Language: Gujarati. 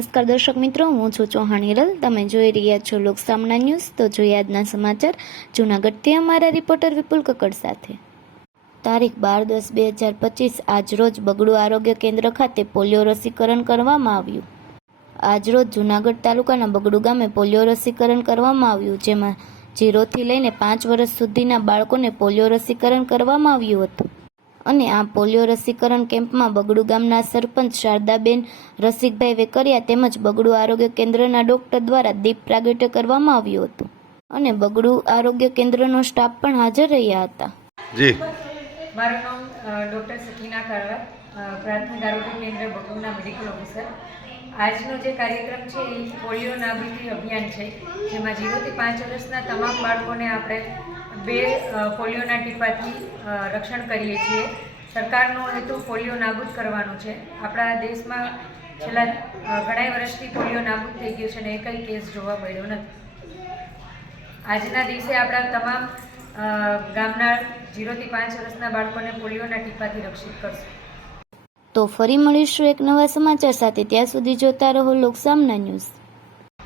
નમસ્કાર દર્શક મિત્રો, હું છું ચૌહાણ હિરલ. તમે જોઈ રહ્યા છો લોકસામના ન્યૂઝ. તો જોઈએ આજના સમાચાર જૂનાગઢથી અમારા રિપોર્ટર વિપુલ કક્કડ સાથે. તારીખ 12/10/2025 આજરોજ બગડુ આરોગ્ય કેન્દ્ર ખાતે પોલિયો રસીકરણ કરવામાં આવ્યું. આજરોજ જૂનાગઢ તાલુકાના બગડુ ગામે પોલિયો રસીકરણ કરવામાં આવ્યું, જેમાં 0 થી લઈને 5 વર્ષ સુધીના બાળકોને પોલિયો રસીકરણ કરવામાં આવ્યું હતું. અને આ પોલિયો રસીકરણ કેમ્પમાં બગડુ ગામના સરપંચ શારદાબેન રસિકભાઈ વેકરિયા તેમજ બગડુ આરોગ્ય કેન્દ્રના ડોક્ટર દ્વારા દીપ પ્રાગટ્ય કરવામાં આવ્યું હતું. અને બગડુ આરોગ્ય કેન્દ્રનો સ્ટાફ પણ હાજર રહ્યા હતા. જી, મારું નામ ડૉક્ટર સકીના કારવા, પ્રાથમિક આરોગ્ય કેન્દ્ર બગડુના મેડિકલ ઓફિસર. આજનો જે કાર્યક્રમ છે એ પોલિયો નાબૂદી અભિયાન છે, જેમાં 0 થી 5 વર્ષના તમામ બાળકોને આપણે 2 પોલિયોના ટીપાથી રક્ષણ કરીએ છીએ. સરકારનો હેતુ પોલિયો નાબૂદ કરવાનો છે. આપણા દેશમાં છેલ્લા ઘણા વર્ષથી પોલિયો નાબૂદ થઈ ગયો છે અને એકય કેસ જોવા મળ્યો નથી. આજના દિવસે આપણા તમામ ગામના 0 થી 5 વર્ષના બાળકોને પોલિયોના ટીપાથી રક્ષિત કરશું. તો ફરી મળીશું એક નવા સમાચાર સાથે. ત્યાં સુધી જોતા રહો લોકસામના ન્યૂઝ.